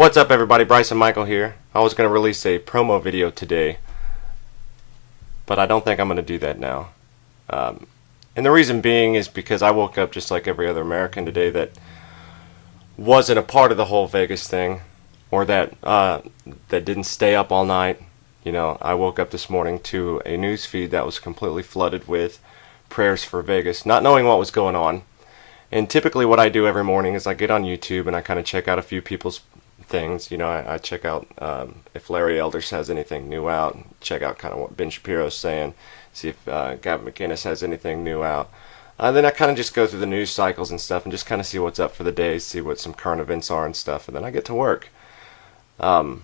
What's up, everybody? Bryson Michael here. I was going to release a promo video today, but I don't think I'm going to do that now. And the reason being is because I woke up just like every other American today that wasn't a part of the whole Vegas thing, or that didn't stay up all night. You know, I woke up this morning to a news feed that was completely flooded with prayers for Vegas, not knowing what was going on. And typically what I do every morning is I get on YouTube and I kind of check out a few people's things. You know, I check out if Larry Elders has anything new out, check out kind of what Ben Shapiro's saying, see if Gavin McInnes has anything new out. Then I kind of just go through the news cycles and stuff and just kind of see what's up for the day, see what some current events are and stuff, and then I get to work. But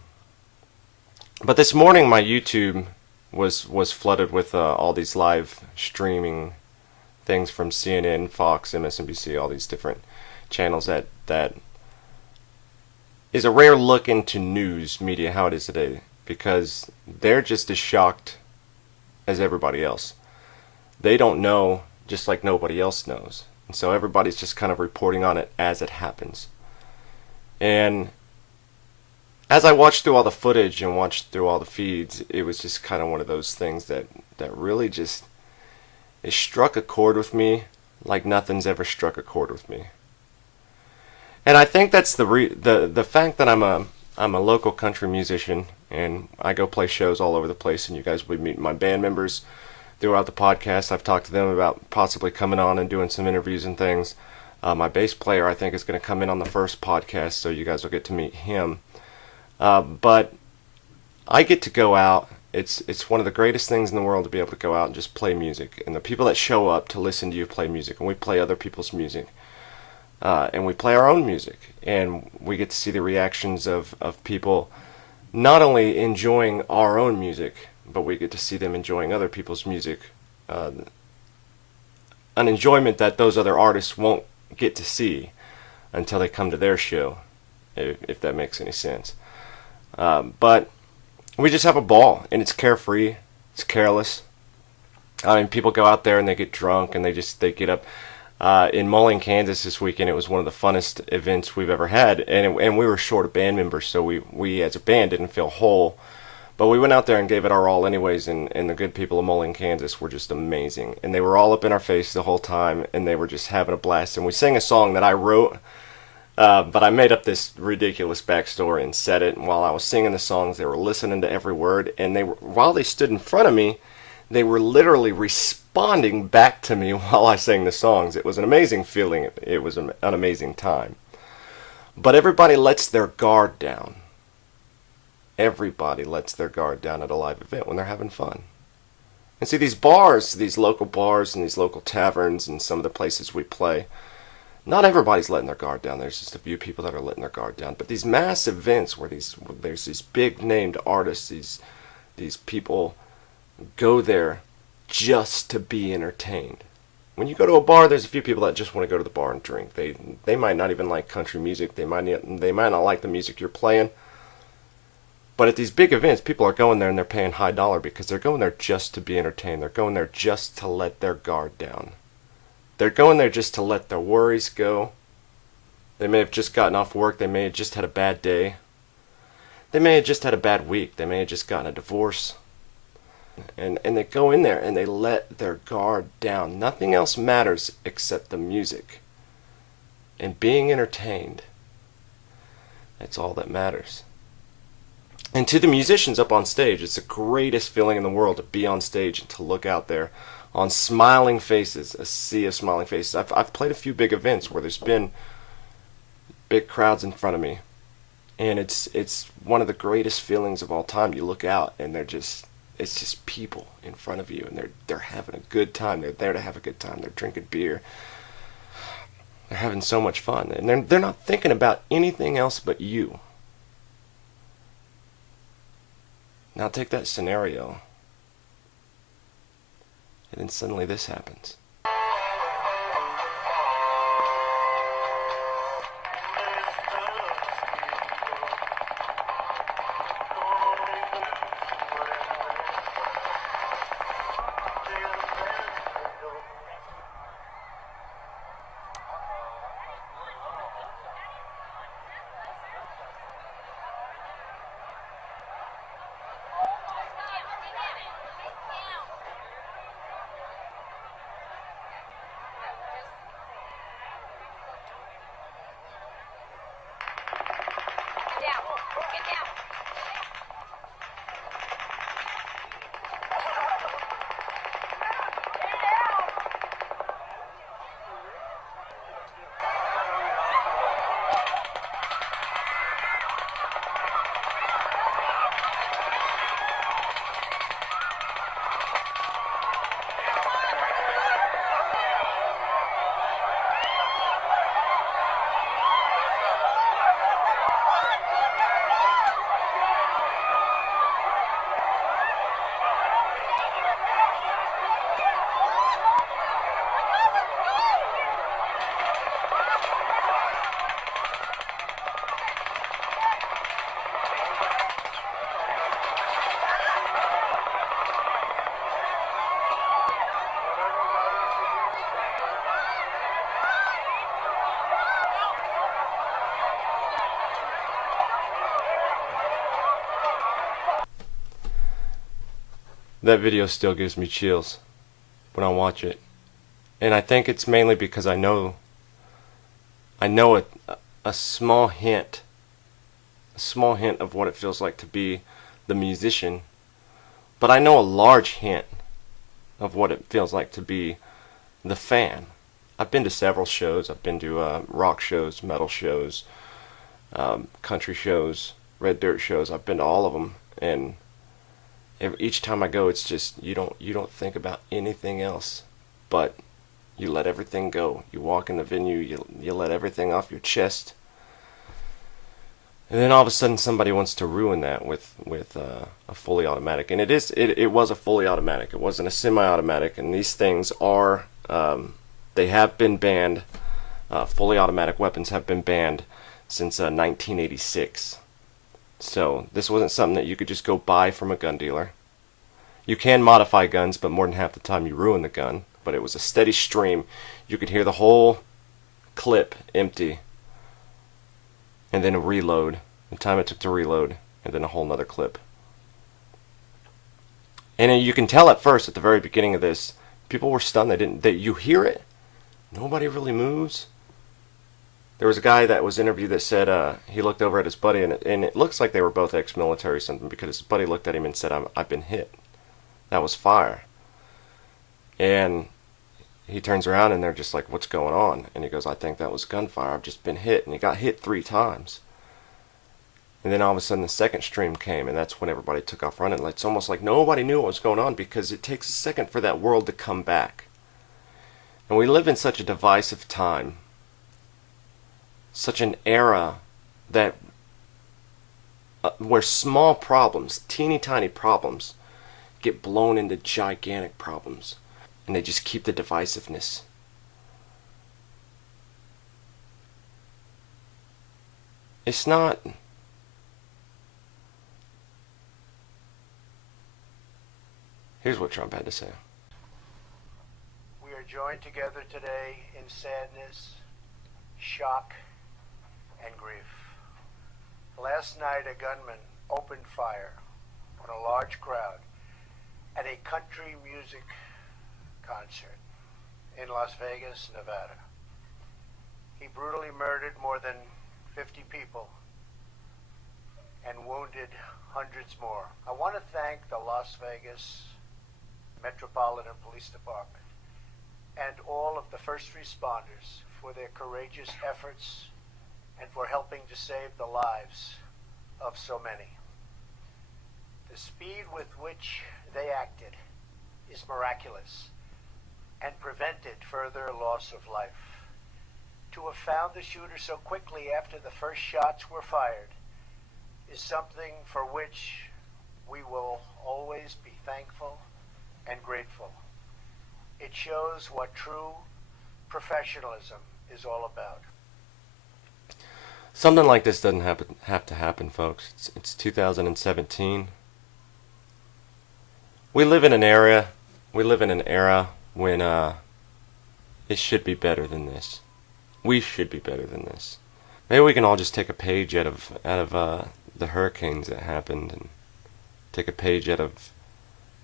this morning my YouTube was flooded with all these live streaming things from CNN, Fox, MSNBC, all these different channels that is a rare look into news media, how it is today, because they're just as shocked as everybody else. They don't know, just like nobody else knows. And so everybody's just kind of reporting on it as it happens. And as I watched through all the footage and watched through all the feeds, it was just kind of one of those things that really just, it struck a chord with me like nothing's ever struck a chord with me. And I think that's the fact that I'm a local country musician and I go play shows all over the place, and you guys will be meeting my band members throughout the podcast. I've talked to them about possibly coming on and doing some interviews and things. My bass player, I think, is going to come in on the first podcast, so you guys will get to meet him. But I get to go out. It's one of the greatest things in the world to be able to go out and just play music. And the people that show up to listen to you play music, and we play other people's music. And we play our own music, and we get to see the reactions of people not only enjoying our own music, but we get to see them enjoying other people's music. An enjoyment that those other artists won't get to see until they come to their show, if that makes any sense. But we just have a ball, and it's carefree, it's careless. I mean, people go out there and they get drunk, and they get up. In Moline, Kansas this weekend, it was one of the funnest events we've ever had, and we were short of band members, so we as a band didn't feel whole, but we went out there and gave it our all anyways, and the good people of Moline, Kansas were just amazing, and they were all up in our face the whole time, and they were just having a blast. And we sang a song that I wrote, but I made up this ridiculous backstory and said it, and while I was singing the songs, they were listening to every word, and while they stood in front of me, they were literally responding back to me while I sang the songs. It was an amazing feeling. It was an amazing time. But everybody lets their guard down. Everybody lets their guard down at a live event when they're having fun. And see, these bars, these local bars and these local taverns and some of the places we play, not everybody's letting their guard down. There's just a few people that are letting their guard down. But these mass events where there's these big named artists, these people go there just to be entertained. When you go to a bar, there's a few people that just want to go to the bar and drink. They might not even like country music. They might not like the music you're playing. But at these big events, people are going there and they're paying high dollar because they're going there just to be entertained. They're going there just to let their guard down. They're going there just to let their worries go. They may have just gotten off work. They may have just had a bad day. They may have just had a bad week. They may have just gotten a divorce. And they go in there and they let their guard down. Nothing else matters except the music. And being entertained. That's all that matters. And to the musicians up on stage, it's the greatest feeling in the world to be on stage and to look out there on smiling faces, a sea of smiling faces. I've played a few big events where there's been big crowds in front of me. And it's one of the greatest feelings of all time. You look out and it's just people in front of you, and they're having a good time. They're there to have a good time. They're drinking beer. They're having so much fun, and they're not thinking about anything else but you. Now take that scenario, and then suddenly this happens. That video still gives me chills when I watch it. And I think it's mainly because I know a small hint of what it feels like to be the musician, but I know a large hint of what it feels like to be the fan. I've been to several shows. I've been to rock shows, metal shows, country shows, red dirt shows. I've been to all of them, and each time I go, it's just you don't think about anything else, but you let everything go. You walk in the venue, you let everything off your chest, and then all of a sudden somebody wants to ruin that with a fully automatic, and it was a fully automatic. It wasn't a semi-automatic, and these things are they have been banned. Fully automatic weapons have been banned since 1986. So this wasn't something that you could just go buy from a gun dealer. You can modify guns, but more than half the time you ruin the gun. But it was a steady stream. You could hear the whole clip empty, and then a reload, the time it took to reload, and then a whole nother clip. And you can tell at first, at the very beginning of this, people were stunned. You hear it, nobody really moves. There was a guy that was interviewed that said he looked over at his buddy, and it looks like they were both ex-military or something, because his buddy looked at him and said, I've been hit. That was fire. And he turns around and they're just like, what's going on? And he goes, I think that was gunfire. I've just been hit. And he got hit 3 times. And then all of a sudden the second stream came, and that's when everybody took off running. It's almost like nobody knew what was going on, because it takes a second for that world to come back. And we live in such a divisive time, such an era that where small problems, teeny tiny problems, get blown into gigantic problems, and they just keep the divisiveness. It's not. Here's what Trump had to say. We are joined together today in sadness, shock, and grief. Last night, a gunman opened fire on a large crowd at a country music concert in Las Vegas, Nevada. He brutally murdered more than 50 people and wounded hundreds more. I want to thank the Las Vegas Metropolitan Police Department and all of the first responders for their courageous efforts and for helping to save the lives of so many. The speed with which they acted is miraculous and prevented further loss of life. To have found the shooter so quickly after the first shots were fired is something for which we will always be thankful and grateful. It shows what true professionalism is all about. Something like this doesn't have to happen, folks. It's 2017. We live in an era when it should be better than this. We should be better than this. Maybe we can all just take a page out of the hurricanes that happened, and take a page out of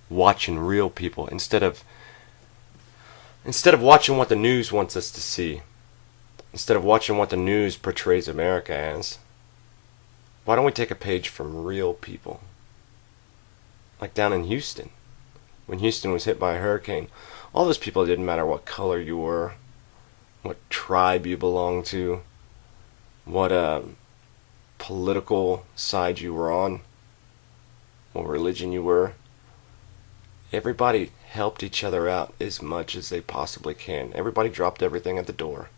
watching real people instead of watching what the news wants us to see. Instead of watching what the news portrays America as. Why don't we take a page from real people? Like down in Houston. When Houston was hit by a hurricane, all those people, it didn't matter what color you were, what tribe you belonged to, what political side you were on, what religion you were. Everybody helped each other out as much as they possibly can. Everybody dropped everything at the door.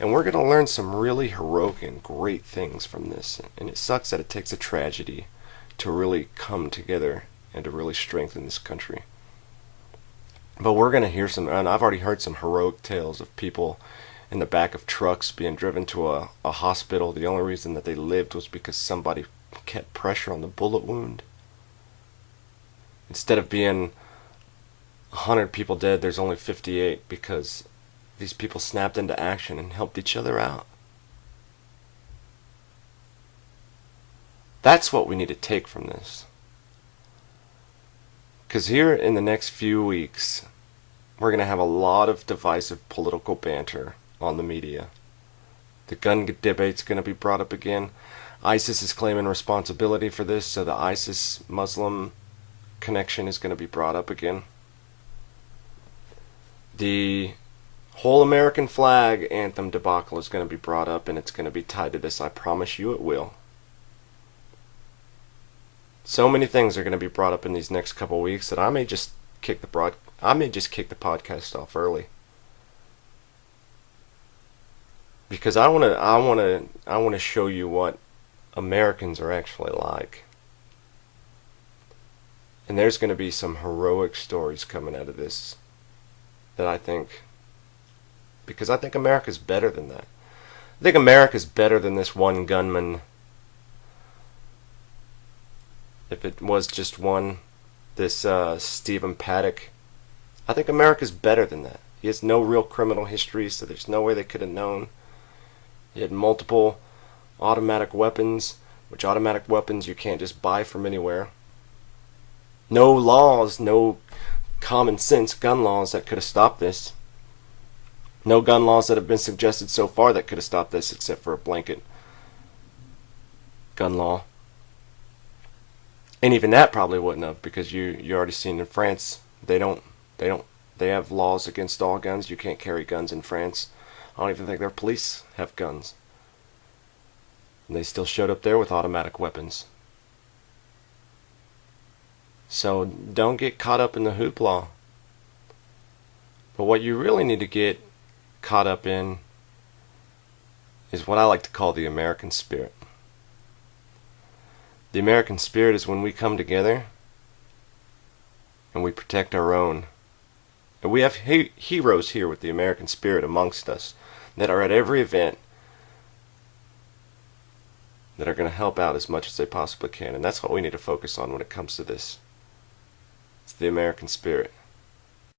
And we're going to learn some really heroic and great things from this. And it sucks that it takes a tragedy to really come together and to really strengthen this country. But we're going to hear some, and I've already heard some heroic tales of people in the back of trucks being driven to a hospital. The only reason that they lived was because somebody kept pressure on the bullet wound. Instead of being 100 people dead, there's only 58 because these people snapped into action and helped each other out. That's what we need to take from this. Because here in the next few weeks, we're going to have a lot of divisive political banter on the media. The gun debate's going to be brought up again. ISIS is claiming responsibility for this, so the ISIS-Muslim connection is going to be brought up again. The whole American flag anthem debacle is going to be brought up, and it's going to be tied to this. I promise you it will. So many things are going to be brought up in these next couple weeks that I may just kick the podcast off early. Because I want to show you what Americans are actually like. And there's going to be some heroic stories coming out of this that I think, because I think America's better than that. I think America's better than this one gunman. If it was just one, this Stephen Paddock, I think America's better than that. He has no real criminal history, so there's no way they could have known. He had multiple automatic weapons, which automatic weapons you can't just buy from anywhere. No laws, no common sense gun laws that could have stopped this. No gun laws that have been suggested so far that could have stopped this, except for a blanket gun law. And even that probably wouldn't have, because you already seen in France, they have laws against all guns. You can't carry guns in France. I don't even think their police have guns. And they still showed up there with automatic weapons. So don't get caught up in the hoopla. But what you really need to get caught up in is what I like to call the American spirit. The American spirit is when we come together and we protect our own. And we have heroes here with the American spirit amongst us that are at every event that are going to help out as much as they possibly can. And that's what we need to focus on when it comes to this. It's the American spirit.